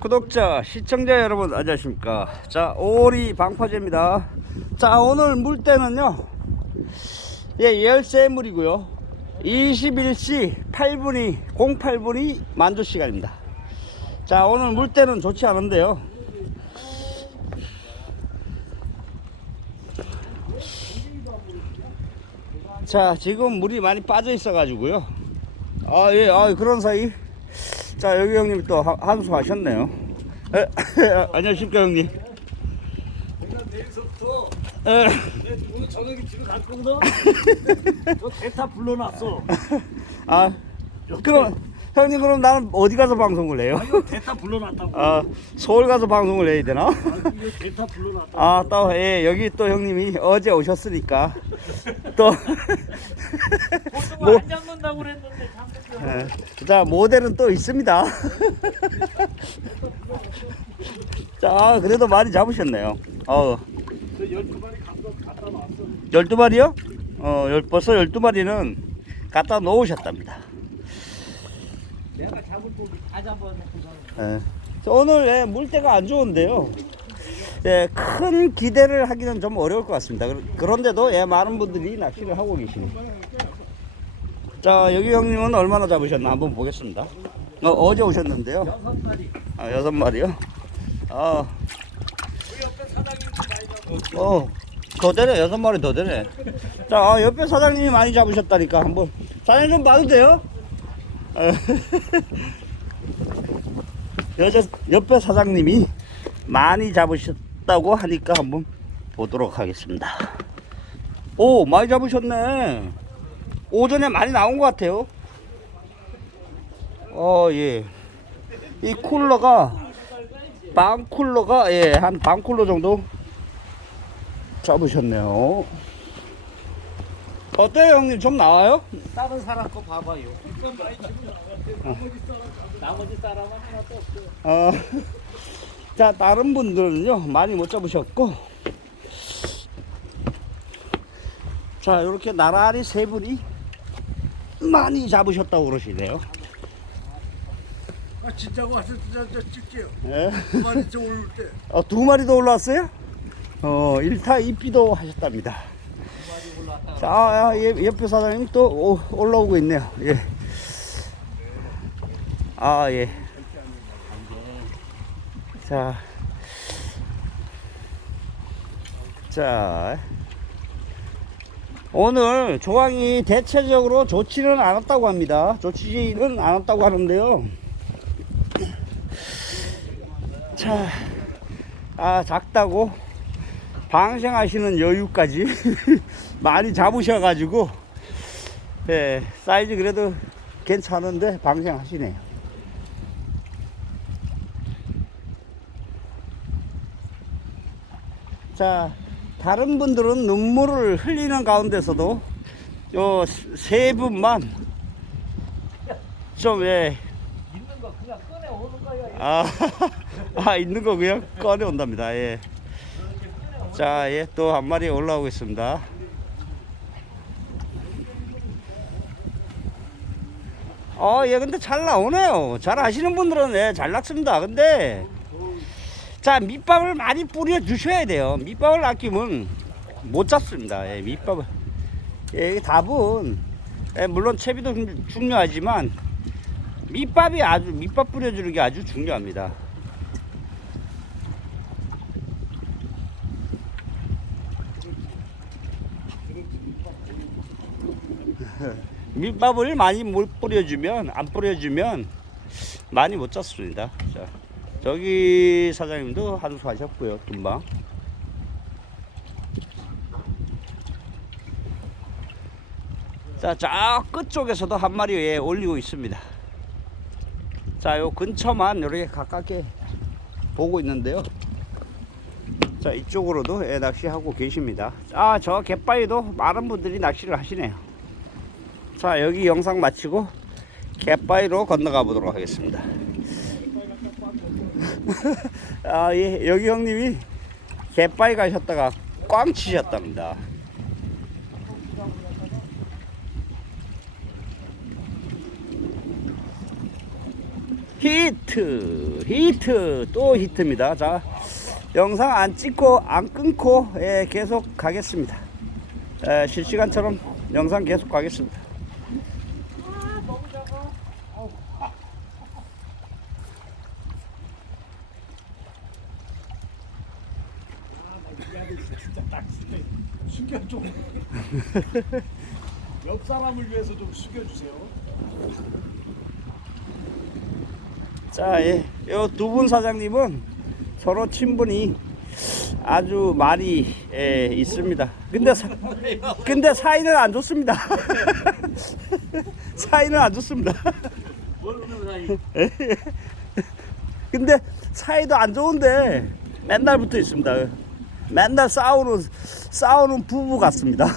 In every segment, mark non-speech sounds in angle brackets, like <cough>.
구독자, 시청자 여러분 안녕하십니까? 자, 오리 방파제입니다. 자, 오늘 물때는요. 예, 열쇠 물이고요. 21시 8분이 08분이 만조 시간입니다. 자, 오늘 물때는 좋지 않은데요. 자, 지금 물이 많이 빠져 있어 가지고요. 아, 예, 아, 그런 사이. 자, 여기 형님 또 하- 한수 하셨네요. 에, 안녕하십니까, 형님. 내가 내일서부터 에, 오늘 저녁에 집에 갈 거거든. 저 대타 불러놨어. 아, 그럼, 형님, 그럼 나는 어디 가서 방송을 해요? 아 이거 대타 불러놨다고. 아, 서울 가서 방송을 해야 되나? 아, 이거 대타 불러놨다고. 아, 또, 예, 여기 또 형님이 어제 오셨으니까. 또, 보통은 안 잡는다고 그랬는데 자, 모델은 또 있습니다. <laughs> 자, 아, 그래도 많이 잡으셨네요. 어, 저 열두 마리 갖다 갖다 놨어. 12마리요? 어, 열, 벌써 12마리는 갖다 놓으셨답니다. 내가 잡을 고기 다 잡아놓고서. 예. 저 오늘 예, 물때가 안 좋은데요. 예, 큰 기대를 하기는 좀 어려울 것 같습니다. 그런데도 예, 많은 분들이 낚시를 하고 계시네요. 자, 여기 형님은 얼마나 잡으셨나 한번 보겠습니다. 어, 어제 오셨는데요. 여섯 마리. 아, 여섯 마리요? 아. 어, 더 되네. 여섯 마리 더 되네. 자, 아, 옆에 사장님이 많이 잡으셨다니까 한번. 사장님 좀 봐도 돼요? 어. <laughs> 여자, 옆에 사장님이 많이 잡으셨다고 하니까 한번 보도록 하겠습니다. 오, 많이 잡으셨네. 오전에 많이 나온 것 같아요. 어, 예. 이 쿨러가, 반 쿨러가, 예, 한 반 쿨러 정도 잡으셨네요. 어때요, 형님? 좀 나와요? 다른 사람 거 봐봐요. 나머지 사람은 하나도 없어. 어, 자, 다른 분들은요, 많이 못 잡으셨고, 자, 이렇게 나란히 세 분이 많이 잡으셨다고 그러시네요. 아 진짜고 와서 진짜 저 찍게요. 예. 그만 이제 올 때. <laughs> 어, 두 마리 더 올라왔어요? 어, 1타 2피도 하셨답니다. 자, 아, 예, 옆에 사장님 또 오- 올라오고 있네요. 예. 아, 예. 자. 자. 오늘 조항이 대체적으로 좋지는 않았다고 합니다. 좋지는 않았다고 하는데요. 자, 아, 작다고 방생하시는 여유까지 <laughs> 많이 잡으셔가지고, 예, 사이즈 그래도 괜찮은데 방생하시네요. 자, 다른 분들은 눈물을 흘리는 가운데서도 요 세 분만 좀, 예, 있는 거 그냥 꺼내 오는 거야. 아, <laughs> 아 있는 거 그냥 꺼내 온답니다. 예. 자, 예, 또 한 마리 올라오고 있습니다. 어, 예, 근데 잘 나오네요. 잘 하시는 분들은 예, 잘 났습니다. 근데 자, 밑밥을 많이 뿌려 주셔야 돼요. 밑밥을 아끼면 못 잡습니다. 예, 밑밥을. 예, 이 답은 예, 물론 채비도 중- 중요하지만 밑밥이 아주 밑밥 뿌려주는 게 아주 중요합니다. <laughs> 밑밥을 많이 못 뿌려주면 안 뿌려주면 많이 못 잡습니다. 자, 저기 사장님도 한수 하셨고요, 금방. 자, 저 끝쪽에서도 한 마리 예, 올리고 있습니다. 자, 요 근처만 이렇게 가깝게 보고 있는데요. 자, 이쪽으로도 예, 낚시하고 계십니다. 아, 저 갯바위도 많은 분들이 낚시를 하시네요. 자, 여기 영상 마치고 갯바위로 건너가 보도록 하겠습니다. <laughs> 아, 예, 여기 형님이 갯바위 가셨다가 꽝 치셨답니다. 히트, 히트, 또 히트입니다. 자, 영상 안 찍고 안 끊고 예, 계속 가겠습니다. 예, 실시간처럼 영상 계속 가겠습니다. 진짜 딱 숙여 숙여 좀. <laughs> 옆 사람을 위해서 좀 숙여주세요. 자, 예, 요두 분 사장님은 서로 친분이 아주 많이 예, 있습니다. 근데 사, 근데 사이는 안 좋습니다. <laughs> 사이는 안 좋습니다. 모르는 사이. <laughs> 근데 사이도 안 좋은데 맨날 붙어 있습니다. 맨날 싸우는 싸우는 부부 같습니다. <laughs>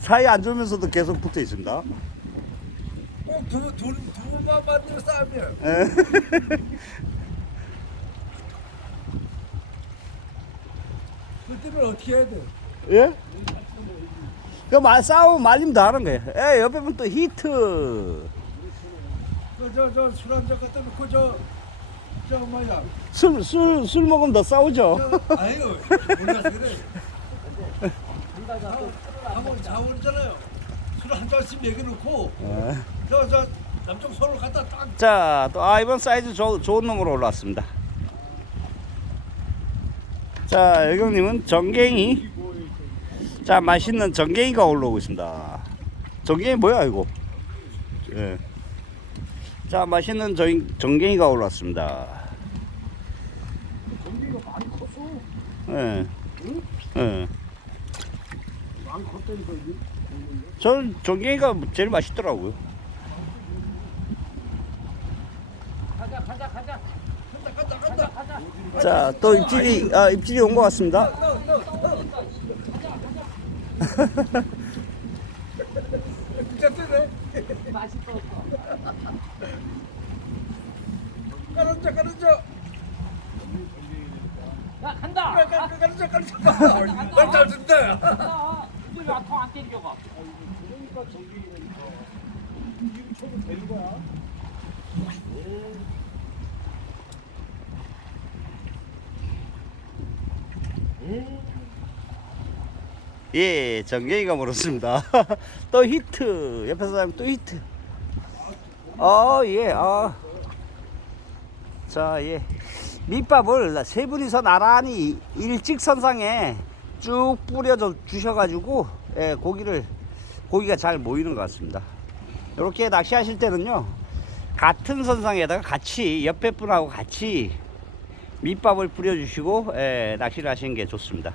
사이 안 좋으면서도 계속 붙어 있습니다. 꼭두두 두만 만들어 싸우면 <laughs> 그때는 어떻게 해야 돼? 예? 그말 싸우면 말리면 다 하는 거예요. 예, 옆에 분또 히트. 저저 술 한잔 갖다 놓고 저 술, 술, 술 먹으면 더 싸우죠. 저, 아유 몰라서 그래. 한번 자오르잖아요. 술 한 잔씩 먹여놓고 예. 저저 남쪽 서로 갖다 딱 자, 또, 아, 이번 사이즈 조, 좋은 놈으로 올라왔습니다. 자, 여경님은 정갱이. 자, 맛있는 정갱이가 올라오고 있습니다. 정갱이 뭐야, 이거? 예. 자, 맛있는 정, 정갱이가 올라왔습니다. 전기가 많이 컸어. 예. 예. 많이 컸다니까 이게. 저는 정갱이가 제일 맛있더라고요. 가자 가자 가자. 간다 간다 간다. 자, 또 입질이, 아, 입질이 온 것 같습니다. <laughs> 진짜 뜨네. 맛있어. 까른자 까른자 야 간다. 까른자 까른자. 날잘 준다. 간다. 이제 왜통안 땡겨가? 그러니까 전기니까. 이거 처음 되는 거야. 예, 정경이가 물었습니다. <laughs> 또 히트. 옆에 사람 또 히트. 어, 예, 아. 자, 예. 밑밥을 세 분이서 나란히 일직선상에 쭉 뿌려져 주셔가지고, 예, 고기를, 고기가 잘 모이는 것 같습니다. 이렇게 낚시하실 때는요, 같은 선상에다가 같이, 옆에 분하고 같이 밑밥을 뿌려주시고, 예, 낚시를 하시는 게 좋습니다.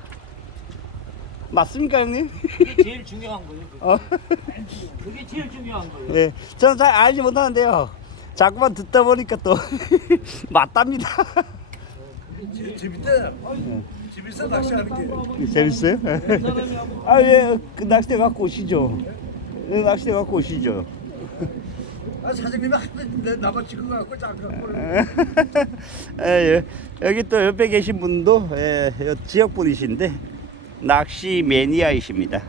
맞습니까, 형님? 그게 제일 중요한 거예요. 그게. 어. 그게 제일 중요한 거예요. 예, 저는 잘 알지 못하는데요. 자꾸만 듣다 보니까 또 <laughs> 맞답니다. 재밌다. 재밌어 낚시하는 게. 재밌어요? <laughs> 아, 예, 그 낚싯대 갖고 오시죠. 예, 낚싯대 갖고 오시죠. 아 사장님이 하는 나만 찍은 거 갖고 잠깐 <laughs> 예, 예. 여기 또 옆에 계신 분도 예, 요 지역 분이신데 낚시 매니아이십니다.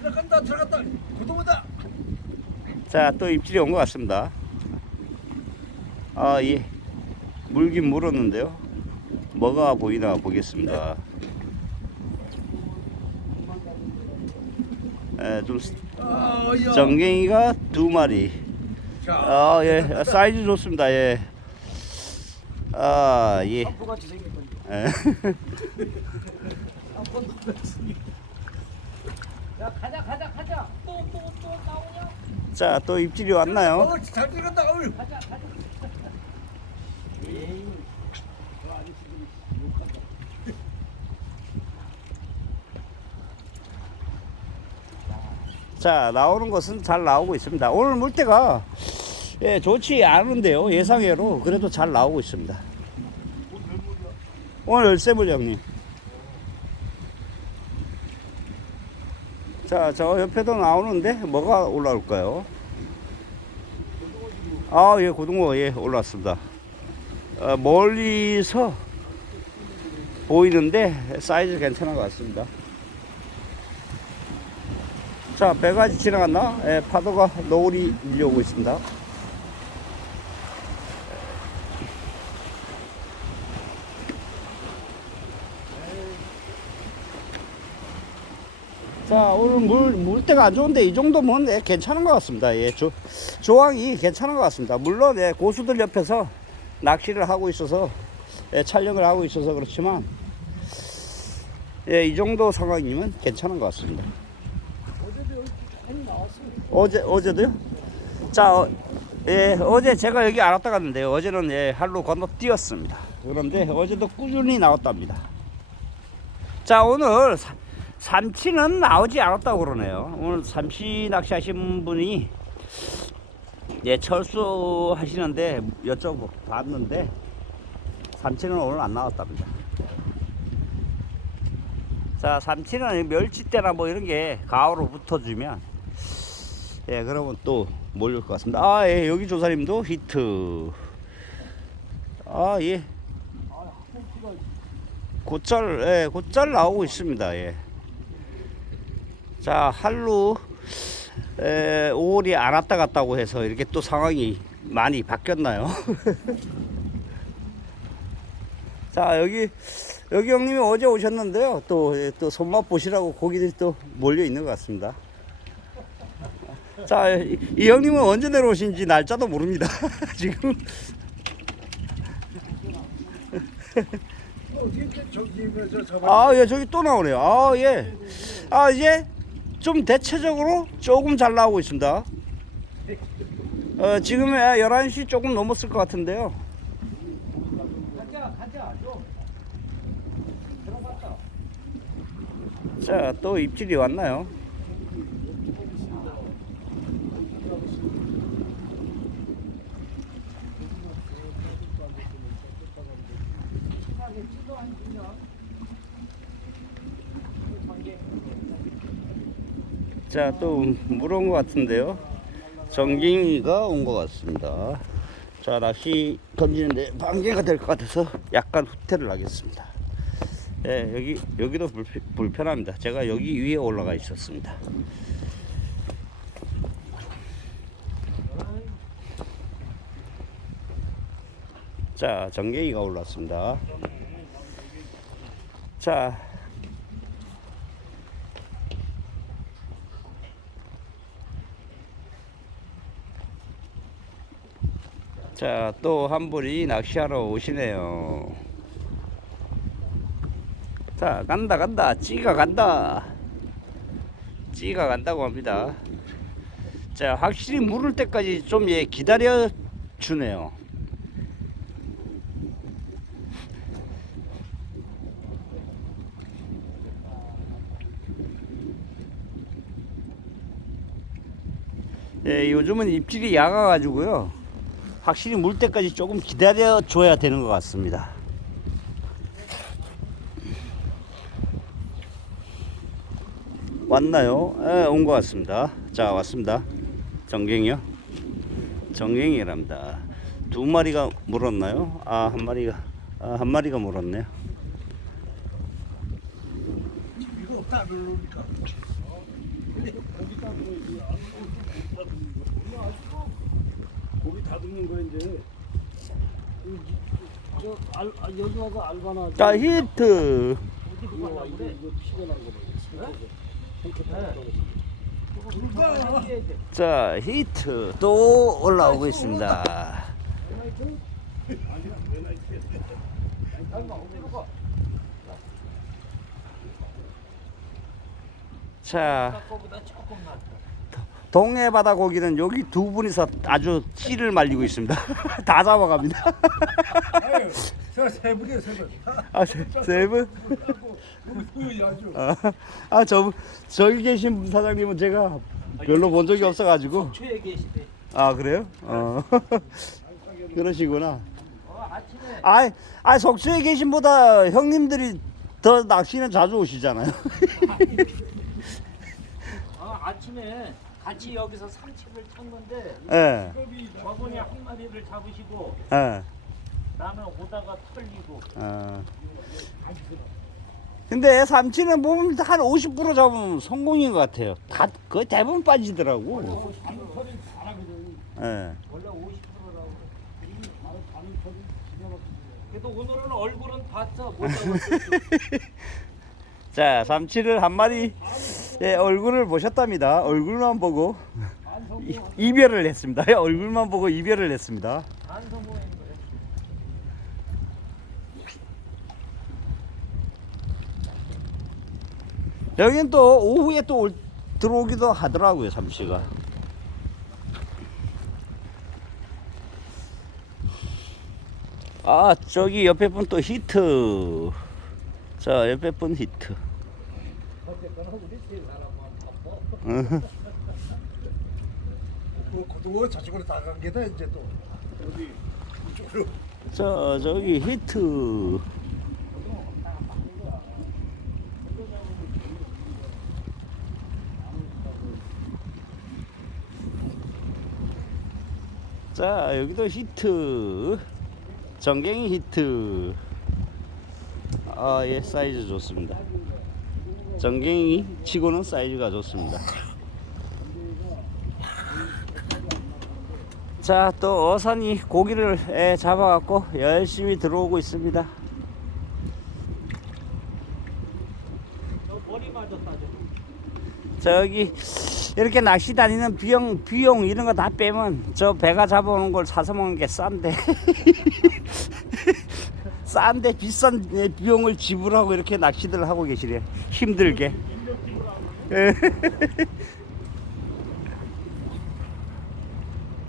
들어간다 들어갔다 고도보다 자, 또 입질이 온 것 같습니다. 아, 예. 물긴 물었는데요. 뭐가 보이나 보겠습니다. 예, 좀 정갱이가 두 마리. 자 아, 예. 사이즈 좋습니다. 예. 아, 예. 예. <laughs> 야 가자 가자 가자. 또 또 또 나오냐? 자, 또 입질이 왔나요? 어, 잘 어이 가자 가자. 에이. 저 아저씨들이 욕한다. 자, 나오는 것은 잘 나오고 있습니다. 오늘 물때가 예, 좋지 않은데요. 예상외로 그래도 잘 나오고 있습니다. 오늘 열쇠물 형님. 자, 저 옆에도 나오는데 뭐가 올라올까요? 아, 예, 고등어 예, 올라왔습니다. 어, 멀리서 보이는데 사이즈 괜찮은 것 같습니다. 자, 배가지 지나갔나? 예, 파도가 노을이 밀려오고 있습니다. 자, 오늘 물, 물때가 안 좋은데 이 정도면 예, 괜찮은 것 같습니다. 예, 조, 조항이 괜찮은 것 같습니다. 물론 예, 고수들 옆에서 낚시를 하고 있어서 예, 촬영을 하고 있어서 그렇지만 예, 이 정도 상황이면 괜찮은 것 같습니다. 어제 어제도요? 자, 어, 예, 어제 제가 여기 안 왔다 갔는데요. 어제는 예, 할로 건너 뛰었습니다. 그런데 어제도 꾸준히 나왔답니다. 자, 오늘 사- 삼치는 나오지 않았다고 그러네요. 오늘 삼치 낚시하신 분이 예, 철수 하시는데 여쭤봤는데 삼치는 오늘 안 나왔답니다. 자, 삼치는 멸치대나 뭐 이런 게 가오로 붙어주면 예, 그러면 또 몰릴 것 같습니다. 아, 예, 여기 조사님도 히트. 아, 예. 곧잘, 예, 곧잘 나오고 있습니다. 예. 자, 할루, 에, 5월이 안 왔다 갔다고 해서 이렇게 또 상황이 많이 바뀌었나요? <laughs> 자, 여기, 여기 형님이 어제 오셨는데요. 또, 예, 또 손맛 보시라고 고기들이 또 몰려 있는 것 같습니다. 자, 이, 이 형님은 언제 내려오신지 날짜도 모릅니다. <laughs> 지금. 아, 예, 저기 또 나오네요. 아, 예. 아, 이제 좀 대체적으로 조금 잘 나오고 있습니다. 어, 지금에 11시 조금 넘었을 것 같은데요. 자, 또 입질이 왔나요? 심하게 찌도 안 주면 관계 자, 또 물 온 것 같은데요. 정갱이가 온 것 같습니다. 자, 낚시 던지는데 방해가 될 것 같아서 약간 후퇴를 하겠습니다. 예, 여기, 여기도 불편, 불편합니다. 제가 여기 위에 올라가 있었습니다. 자, 정갱이가 올랐습니다. 자, 자, 또 한 분이 낚시하러 오시네요. 자, 간다, 간다. 찌가 간다. 찌가 간다고 합니다. 자, 확실히 물을 때까지 좀 예, 기다려 주네요. 예, 요즘은 입질이 약아가지고요. 확실히 물 때까지 조금 기다려 줘야 되는 것 같습니다. 왔나요? 예, 온것 같습니다. 자, 왔습니다. 정갱이요. 정갱이랍니다. 두 마리가 물었나요? 아, 한 마리가, 아, 한 마리가 물었네요. 이거 없다 다 듬는 거 이제. 저 알, 아, 여기 와서 알바나 자, 히트. 어디로 이거 가려고 이거 그래 이거 피가 난거. 봐. 이렇게 그거 해야 돼 자, 히트. 또 올라오고 있습니다. 자, 아까보다 조금 낫다 동해 바다 고기는 여기 두 분이서 아주 씨를 말리고 있습니다. <laughs> 다 잡아갑니다. 저세 분이요 세 분 아, 세, 세 분? 아, 아, 저, 저기 계신 분 사장님은 제가 별로 본 적이 없어가지고. 최에 계시대 아, 그래요? 어. <laughs> 그러시구나. 어 아, 아, 속초에 계신 보다 형님들이 더 낚시는 자주 오시잖아요. 어 아침에 같이 여기서 삼치를 쳤는데 예, 저분이 한 마리를 잡으시고 예. 나는 오다가 털리고 어. 근데 삼치는 보면 한 50% 잡으면 성공인 것 같아요. 다 거의 대부분 빠지더라고. 예. 원래 50%라고. 그래도 오늘은 얼굴은 봤어. 못 잡았어. <laughs> 자, 삼치를 한 마리 예, 얼굴을 보셨답니다. 얼굴만 보고 이, 이별을 했습니다. 예, 얼굴만 보고 이별을 했습니다. 여긴 또 오후에 또 올- 들어오기도 하더라고요, 삼치가. 아, 저기 옆에 분 또 히트. 자, 옆에 분 히트. 으흐. 그 고등어 저쪽으로 나간 게다 이제 또 어디 이쪽으로 자, 저기 히트. 자, 여기도 히트. 정갱이 히트. 아, 예, 사이즈 좋습니다. 정갱이 치고는 사이즈가 좋습니다. 자, 또 어선이 고기를 예, 잡아갖고 열심히 들어오고 있습니다. 저기 이렇게 낚시 다니는 비용 비용 이런 거 다 빼면 저 배가 잡아오는 걸 사서 먹는 게 싼데 <laughs> 싼데 비싼 예, 비용을 지불하고 이렇게 낚시들 하고 계시래 힘들게 예. <laughs>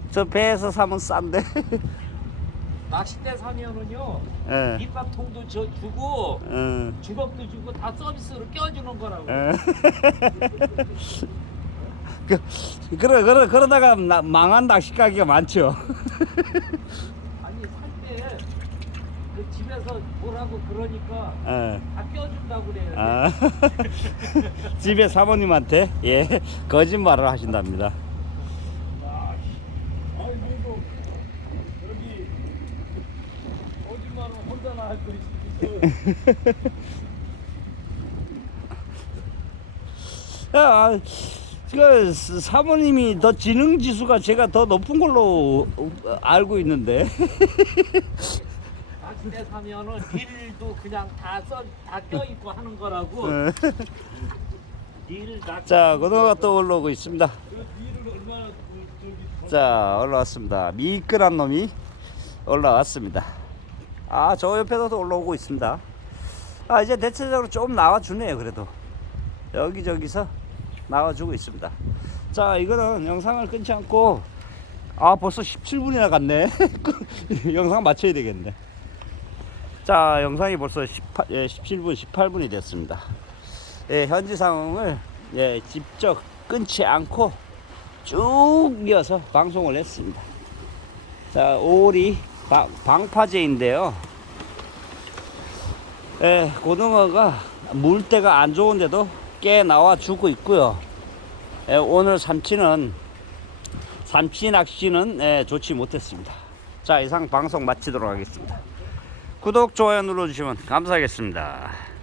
저 배에서 사면 싼데 <laughs> 낚싯대 사면은요. 예. 밑밥통도 저 주고 어. 주걱도 주고 다 서비스로 껴주는 거라고. 예. <laughs> 그, 그러, 그러, 그러다가 나, 망한 낚시 가게가 많죠. 집에서 뭐라고 그러니까 예. 다 껴준다고 그래요. 아, <laughs> 집에 사모님한테 예 거짓말을 하신답니다. 아이고 여기 거짓말은 혼자나 할 거 있어. <laughs> 야, 그 사모님이 더 지능 지수가 제가 더 높은 걸로 알고 있는데. <laughs> 낚싯대 사면은 딜도 그냥 다써다 껴있고 하는 거라고. 낚시. 자, 고등어가 또 올라오고 있습니다. 그그 자, 올라왔습니다. 미끈한 놈이 올라왔습니다. 아, 저 옆에도 또 올라오고 있습니다. 아, 이제 대체적으로 좀 나와주네요, 그래도. 여기저기서 나와주고 있습니다. 자, 이거는 영상을 끊지 않고, 아, 벌써 17분이나 갔네. <laughs> 영상 맞춰야 되겠네. 자, 영상이 벌써 18, 예, 17분, 18분이 됐습니다. 예, 현지 상황을 예, 직접 끊지 않고 쭉 이어서 방송을 했습니다. 자, 오리 방, 방파제인데요. 예, 고등어가 물때가 안 좋은데도 꽤 나와 주고 있고요. 예, 오늘 삼치는 삼치 낚시는 예, 좋지 못했습니다. 자, 이상 방송 마치도록 하겠습니다. 구독, 좋아요 눌러주시면 감사하겠습니다.